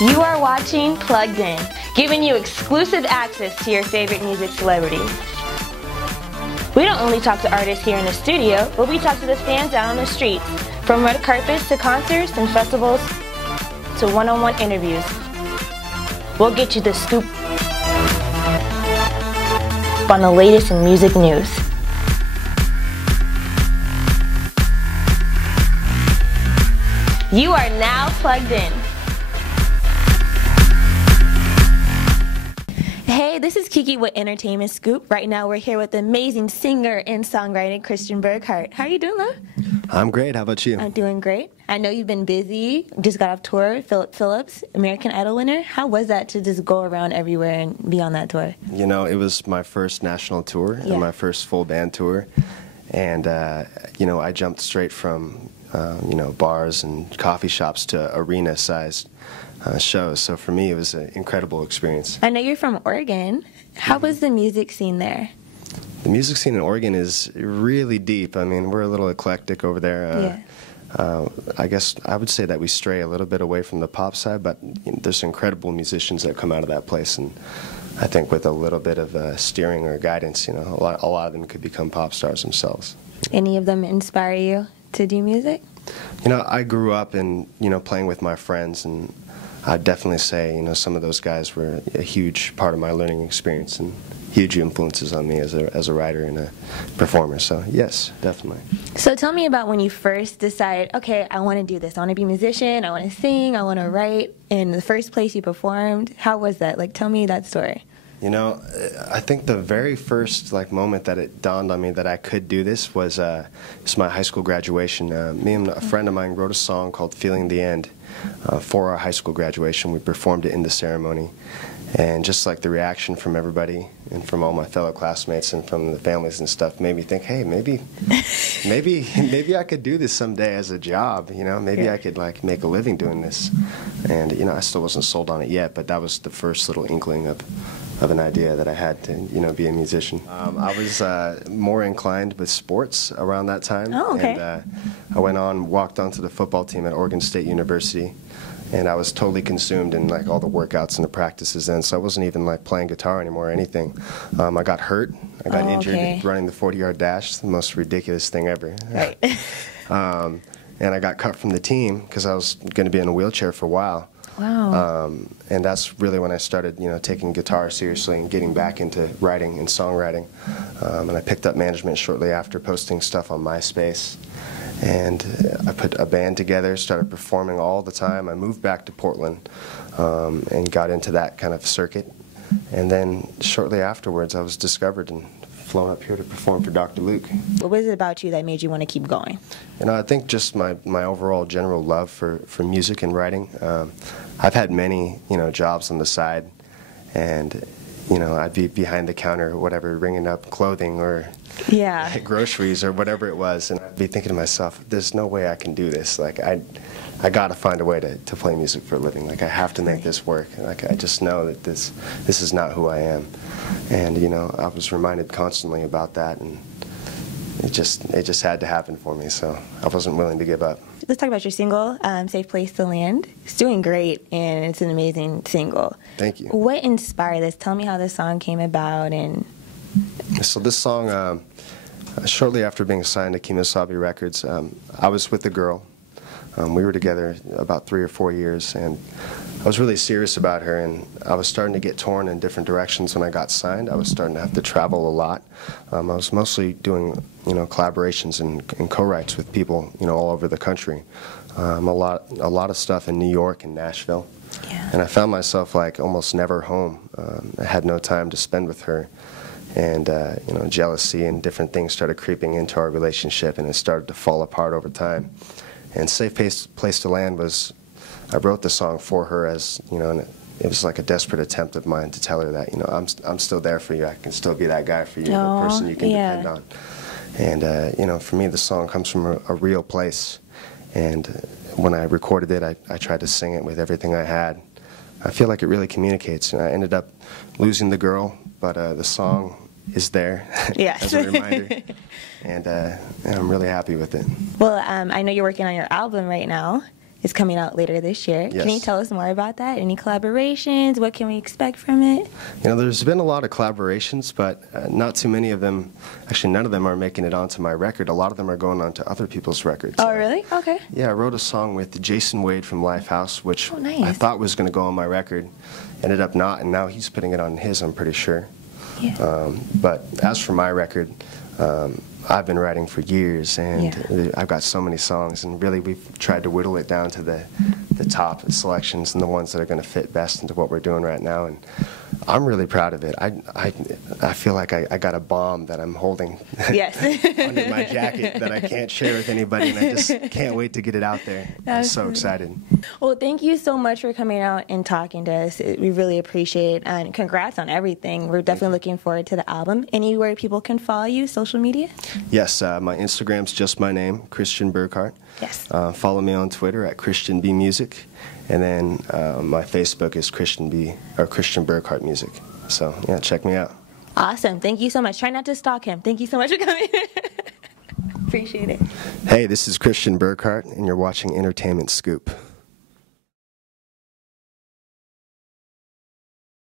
You are watching Plugged In, giving you exclusive access to your favorite music celebrities. We don't only talk to artists here in the studio, but we talk to the fans out on the streets, from red carpets to concerts and festivals to one-on-one interviews. We'll get you the scoop on the latest in music news. You are now plugged in. Hey, this is Kiki with Entertainment Scoop. Right now we're here with the amazing singer and songwriter Christian Burghardt. How are you doing, love? I'm great. How about you? I'm doing great. I know you've been busy. Just got off tour. Phillip Phillips, American Idol winner. How was that to just go around everywhere and be on that tour? You know, it was my first national tour and my first full band tour. And, you know, I jumped straight from, you know, bars and coffee shops to arena-sized shows. So for me, it was an incredible experience. I know you're from Oregon. How was the music scene there? The music scene in Oregon is really deep. I mean, we're a little eclectic over there. I guess I would say that we stray a little bit away from the pop side, but you know, there's incredible musicians that come out of that place, and I think with a little bit of steering or guidance, you know, a lot of them could become pop stars themselves. Any of them inspire you to do music? You know, I grew up in, you know, playing with my friends, and I'd definitely say, you know, some of those guys were a huge part of my learning experience and huge influences on me as a writer and a performer. So yes, definitely. So tell me about when you first decided, okay, I want to do this. I want to be a musician. I want to sing. I want to write. And the first place you performed, how was that? Like, tell me that story. You know, I think the very first moment that it dawned on me that I could do this was it's my high school graduation. Me and a friend of mine wrote a song called "Feeling the End" for our high school graduation. We performed it in the ceremony, and just like the reaction from everybody and from all my fellow classmates and from the families and stuff made me think, hey, maybe I could do this someday as a job. You know, maybe I could make a living doing this. And you know, I still wasn't sold on it yet, but that was the first little inkling of an idea that I had to, you know, be a musician. I was more inclined with sports around that time. Oh, okay. And I walked onto the football team at Oregon State University, and I was totally consumed in all the workouts and the practices then, so I wasn't even playing guitar anymore or anything. I got hurt. I got injured running the 40-yard dash, the most ridiculous thing ever. Right. And I got cut from the team because I was going to be in a wheelchair for a while. Wow. And that's really when I started, you know, taking guitar seriously and getting back into writing and songwriting. And I picked up management shortly after, posting stuff on MySpace. And I put a band together, started performing all the time. I moved back to Portland and got into that kind of circuit. And then shortly afterwards, I was discovered and flown up here to perform for Dr. Luke. What was it about you that made you want to keep going? You know, I think just my overall general love for music and writing. I've had many, you know, jobs on the side, and you know, I'd be behind the counter or whatever, ringing up clothing or groceries or whatever it was, and I'd be thinking to myself, there's no way I can do this. I got to find a way to play music for a living. I have to make this work. I just know that this is not who I am. And you know, I was reminded constantly about that, and it just had to happen for me. So I wasn't willing to give up. Let's talk about your single, "Safe Place to Land." It's doing great, and it's an amazing single. Thank you. What inspired this? Tell me how this song came about. And so this song, shortly after being signed to Kemosabe Records, I was with a girl. We were together about 3 or 4 years, and I was really serious about her, and I was starting to get torn in different directions when I got signed. I was starting to have to travel a lot. I was mostly doing, you know, collaborations and co-writes with people, you know, all over the country. A lot of stuff in New York and Nashville. Yeah. And I found myself almost never home. I had no time to spend with her. And, you know, jealousy and different things started creeping into our relationship, and it started to fall apart over time. And Safe Place to Land I wrote the song for her as, you know, and it was like a desperate attempt of mine to tell her that, you know, I'm still there for you. I can still be that guy for you, the person you can depend on. And, you know, for me, the song comes from a real place. And when I recorded it, I tried to sing it with everything I had. I feel like it really communicates. And I ended up losing the girl, but the song is there as a reminder. And I'm really happy with it. Well, I know you're working on your album right now. is coming out later this year. Yes. Can you tell us more about that? Any collaborations? What can we expect from it? You know, there's been a lot of collaborations, but not too many of them. Actually, none of them are making it onto my record. A lot of them are going onto other people's records. Oh, really? Okay. Yeah, I wrote a song with Jason Wade from Lifehouse, which nice. I thought was going to go on my record. Ended up not, and now he's putting it on his, I'm pretty sure. Yeah. But as for my record, I've been writing for years, and I've got so many songs, and really we've tried to whittle it down to the top selections and the ones that are going to fit best into what we're doing right now, and I'm really proud of it. I feel like I got a bomb that I'm holding under my jacket that I can't share with anybody, and I just can't wait to get it out there. I'm so excited. Well, thank you so much for coming out and talking to us. We really appreciate it, and congrats on everything. We're definitely looking forward to the album. Anywhere people can follow you, social media? Yes, my Instagram's just my name, Christian Burghardt. Yes. Follow me on Twitter at Christian B Music, and then my Facebook is Christian Burghardt Music. So yeah, check me out. Awesome. Thank you so much. Try not to stalk him. Thank you so much for coming. Appreciate it. Hey, this is Christian Burghardt, and you're watching Entertainment Scoop.